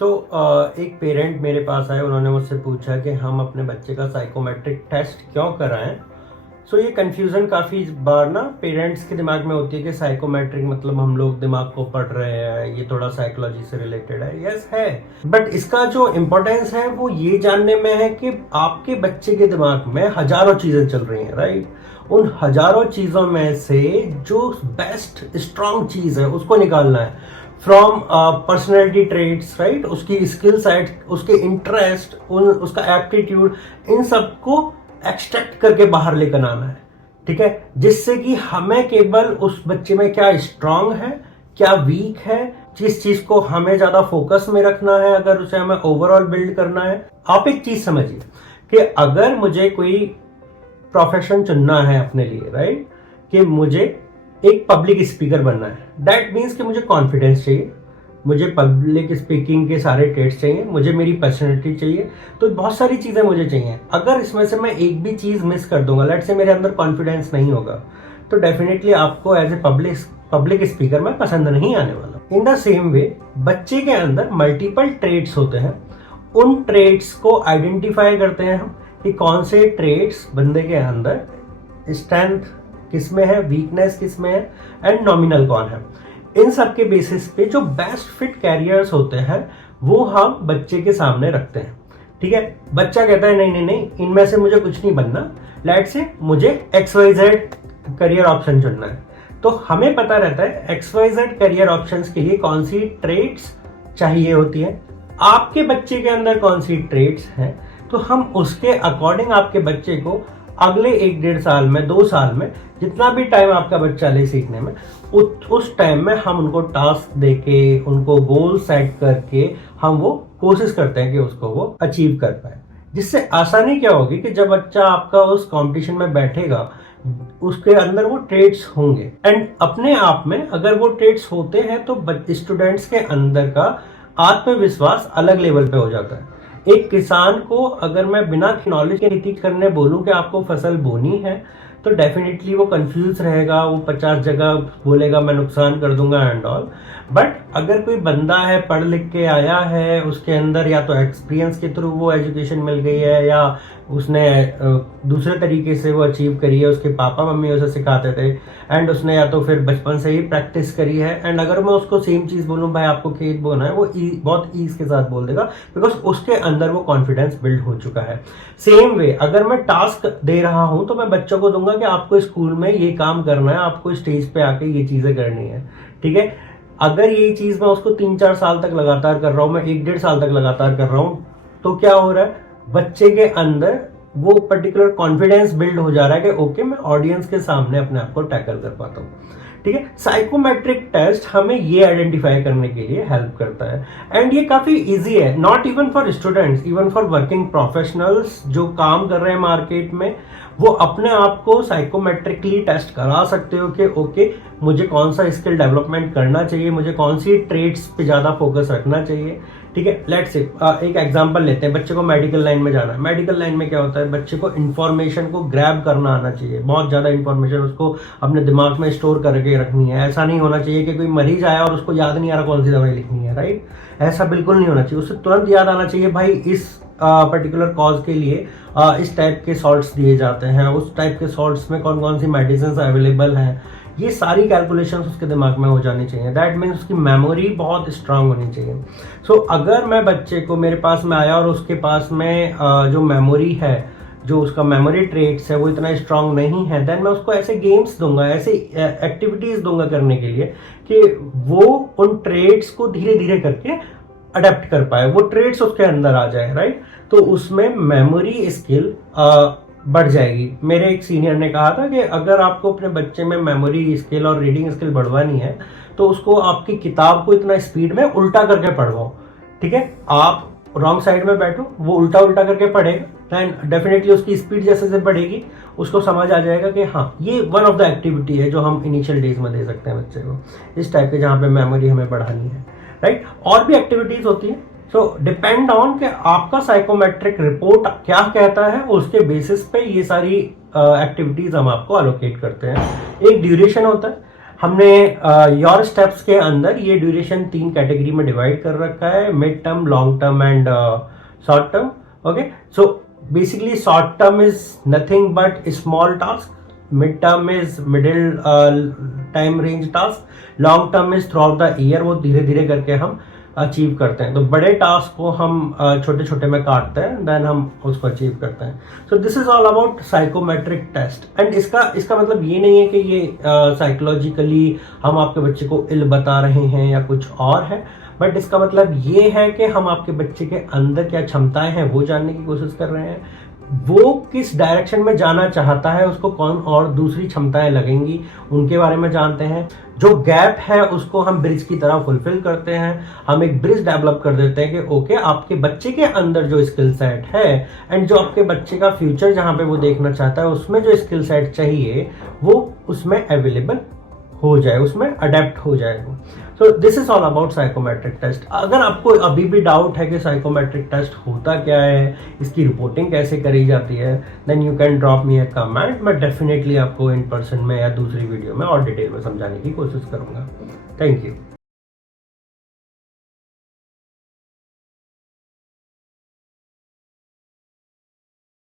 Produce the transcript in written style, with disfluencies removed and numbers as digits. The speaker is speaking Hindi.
एक पेरेंट मेरे पास आए, उन्होंने मुझसे पूछा कि हम अपने बच्चे का साइकोमेट्रिक टेस्ट क्यों कराएं। ये कन्फ्यूज़न काफ़ी बार ना पेरेंट्स के दिमाग में होती है कि साइकोमेट्रिक मतलब हम लोग दिमाग को पढ़ रहे हैं, ये थोड़ा साइकोलॉजी से रिलेटेड है। यस है, बट इसका जो इम्पोर्टेंस है वो ये जानने में है कि आपके बच्चे के दिमाग में हजारों चीज़ें चल रही हैं, राइट। उन हजारों चीज़ों में से जो बेस्ट स्ट्रॉन्ग चीज़ है उसको निकालना है फ्रॉम पर्सनैलिटी ट्रेट्स, राइट। उसकी स्किल सेट, उसके इंटरेस्ट, उसका एप्टीट्यूड, इन सबको एक्सट्रैक्ट करके बाहर लेकर आना है, ठीक है। जिससे कि हमें केवल उस बच्चे में क्या स्ट्रांग है, क्या वीक है, जिस चीज को हमें ज्यादा फोकस में रखना है, अगर उसे हमें ओवरऑल बिल्ड करना है। आप एक चीज समझिए कि अगर मुझे कोई प्रोफेशन चुनना है अपने लिए, राइट, कि मुझे एक पब्लिक स्पीकर बनना है, दैट मीन्स कि मुझे कॉन्फिडेंस चाहिए, मुझे पब्लिक स्पीकिंग के सारे ट्रेड्स चाहिए, मुझे मेरी पर्सनैलिटी चाहिए, तो बहुत सारी चीज़ें मुझे चाहिए। अगर इसमें से मैं एक भी चीज़ मिस कर दूंगा, लेट से मेरे अंदर कॉन्फिडेंस नहीं होगा, तो डेफिनेटली आपको एज ए पब्लिक स्पीकर में पसंद नहीं आने वाला। इन द सेम वे बच्चे के अंदर मल्टीपल ट्रेड्स होते हैं, उन ट्रेड्स को आइडेंटिफाई करते हैं हम कि कौन से ट्रेड्स बंदे के अंदर स्ट्रेंथ किस में है, वीकनेस किस में है, एंड नॉमिनल कौन है। इन सब के बेसिस पे जो बेस्ट फिट कैरियर्स होते हैं वो हम बच्चे के सामने रखते हैं, ठीक है। बच्चा कहता है नहीं नहीं नहीं, इनमें से मुझे कुछ नहीं बनना, लेट से मुझे XYZ करियर ऑप्शन चुनना है। तो हमें पता रहता है XYZ करियर ऑप्शंस के लिए कौन सी ट्रेड्स चाहिए होती है, आपके बच्चे के अंदर कौन सी ट्रेड्स हैं, तो हम उसके अकॉर्डिंग आपके बच्चे को अगले 1-1.5 साल में, 2 साल में, जितना भी टाइम आपका बच्चा ले सीखने में, उस टाइम में हम उनको टास्क देके, उनको गोल सेट करके हम वो कोशिश करते हैं कि उसको वो अचीव कर पाए। जिससे आसानी क्या होगी कि जब बच्चा आपका उस कंपटीशन में बैठेगा, उसके अंदर वो ट्रेड्स होंगे, एंड अपने आप में अगर वो ट्रेड्स होते हैं तो स्टूडेंट्स के अंदर का आत्मविश्वास अलग लेवल पे हो जाता है। एक किसान को अगर मैं बिना नॉलेज के खेती करने बोलूं कि आपको फसल बोनी है, तो डेफिनेटली वो कंफ्यूज रहेगा, वो 50 जगह बोलेगा मैं नुकसान कर दूंगा एंड ऑल। बट अगर कोई बंदा है, पढ़ लिख के आया है, उसके अंदर या तो एक्सपीरियंस के थ्रू वो एजुकेशन मिल गई है, या उसने दूसरे तरीके से वो अचीव करी है, उसके पापा मम्मी उसे सिखाते थे, एंड उसने या तो फिर बचपन से ही प्रैक्टिस करी है, एंड अगर मैं उसको सेम चीज़ बोलूँ भाई आपको खेत बोना है, वो बहुत ईज के साथ बोल देगा, बिकॉज उसके अंदर वो कॉन्फिडेंस बिल्ड हो चुका है। सेम वे अगर मैं टास्क दे रहा हूँ तो मैं बच्चों को दूंगा कि आपको स्कूल में ये काम करना है, आपको स्टेज पे आके ये चीज़ें करनी है, ठीक है। अगर ये चीज़ मैं उसको 3-4 साल तक लगातार कर रहा हूँ, मैं 1-1.5 साल तक लगातार कर रहा हूँ, तो क्या हो रहा है, बच्चे के अंदर वो पर्टिकुलर कॉन्फिडेंस बिल्ड हो जा रहा है कि ओके मैं ऑडियंस के सामने अपने आप को टैकल कर पाता हूँ, ठीक है। साइकोमेट्रिक टेस्ट हमें ये आइडेंटिफाई करने के लिए हेल्प करता है, एंड ये काफी इजी है, not even for students, even for working professionals जो काम कर रहे हैं मार्केट में, वो अपने आप को साइकोमेट्रिकली टेस्ट करा सकते हो कि ओके मुझे कौन सा स्किल डेवलपमेंट करना चाहिए, मुझे कौन सी ट्रेड्स पे ज़्यादा फोकस रखना चाहिए, ठीक है। लेट्स से एक एग्जांपल लेते हैं, बच्चे को मेडिकल लाइन में जाना है। मेडिकल लाइन में क्या होता है, बच्चे को इन्फॉर्मेशन को ग्रैब करना आना चाहिए, बहुत ज़्यादा इन्फॉर्मेशन उसको अपने दिमाग में स्टोर करके रखनी है। ऐसा नहीं होना चाहिए कि कोई मरीज आया और उसको याद नहीं आ रहा कौन सी दवाई लिखनी है, राइट। ऐसा बिल्कुल नहीं होना चाहिए, उसे तुरंत याद आना चाहिए भाई इस पर्टिकुलर कॉज के लिए इस टाइप के सॉल्ट्स दिए जाते हैं, उस टाइप के सॉल्ट्स में कौन कौन सी मेडिसिन अवेलेबल हैं, ये सारी कैलकुलेशंस उसके दिमाग में हो जानी चाहिए। दैट मीन्स उसकी मेमोरी बहुत स्ट्रांग होनी चाहिए। अगर मैं बच्चे को, मेरे पास में आया और उसके पास में जो मेमोरी है, जो उसका मेमोरी ट्रेट्स है वो इतना स्ट्रांग नहीं है, देन मैं उसको ऐसे गेम्स दूंगा, ऐसे एक्टिविटीज दूंगा करने के लिए कि वो उन ट्रेट्स को धीरे धीरे करके अडेप्ट कर पाए, वो ट्रेड्स उसके अंदर आ जाए, राइट। तो उसमें मेमोरी स्किल बढ़ जाएगी। मेरे एक सीनियर ने कहा था कि अगर आपको अपने बच्चे में मेमोरी स्किल और रीडिंग स्किल बढ़वानी है तो उसको आपकी किताब को इतना स्पीड में उल्टा करके पढ़वाओ, ठीक है। आप रॉन्ग साइड में बैठो, वो उल्टा उल्टा करके पढ़ेगा, देन डेफिनेटली उसकी स्पीड जैसे जैसे बढ़ेगी उसको समझ आ जाएगा कि हाँ ये वन ऑफ द एक्टिविटी है जो हम इनिशियल डेज में दे सकते हैं बच्चे को, इस टाइप के, जहाँ पे मेमोरी हमें बढ़ानी है, राइट। और भी एक्टिविटीज होती है। डिपेंड ऑन कि आपका साइकोमेट्रिक रिपोर्ट क्या कहता है, उसके बेसिस पे ये सारी एक्टिविटीज हम आपको अलोकेट करते हैं। एक ड्यूरेशन होता है, हमने योर स्टेप्स के अंदर ये ड्यूरेशन 3 कैटेगरी में डिवाइड कर रखा है, mid term, long term and short term. Okay, so basically short term is nothing but small task, mid term is middle time range task, long term is through out the year, वो धीरे धीरे करके हम अचीव करते हैं. तो बड़े टास्क को हम छोटे छोटे में काटते हैं, देन हम उसको अचीव करते हैं. So this is all about psychometric test. And इसका मतलब ये नहीं है कि ये साइकोलॉजिकली हम आपके बच्चे को इल बता रहे हैं या कुछ और है, बट इसका मतलब ये है कि हम आपके बच्चे के अंदर क्या क्षमताएं हैं वो जानने की कोशिश कर रहे हैं, वो किस डायरेक्शन में जाना चाहता है, उसको कौन और दूसरी क्षमताएं लगेंगी उनके बारे में जानते हैं. जो गैप है उसको हम ब्रिज की तरह फुलफिल करते हैं. हम एक ब्रिज डेवलप कर देते हैं कि ओके, आपके बच्चे के अंदर जो स्किल सेट है एंड जो आपके बच्चे का फ्यूचर जहां पे वो देखना चाहता है उसमें जो स्किल सेट चाहिए वो उसमें अवेलेबल हो जाए, उसमें अडेप्ट हो जाए. So this is all about psychometric test. अगर आपको अभी भी डाउट है कि साइकोमेट्रिक टेस्ट होता क्या है, इसकी रिपोर्टिंग कैसे करी जाती है, then you can drop me a comment. मैं डेफिनेटली आपको इन पर्सन में या दूसरी वीडियो में और डिटेल में समझाने की कोशिश करूंगा. Thank you.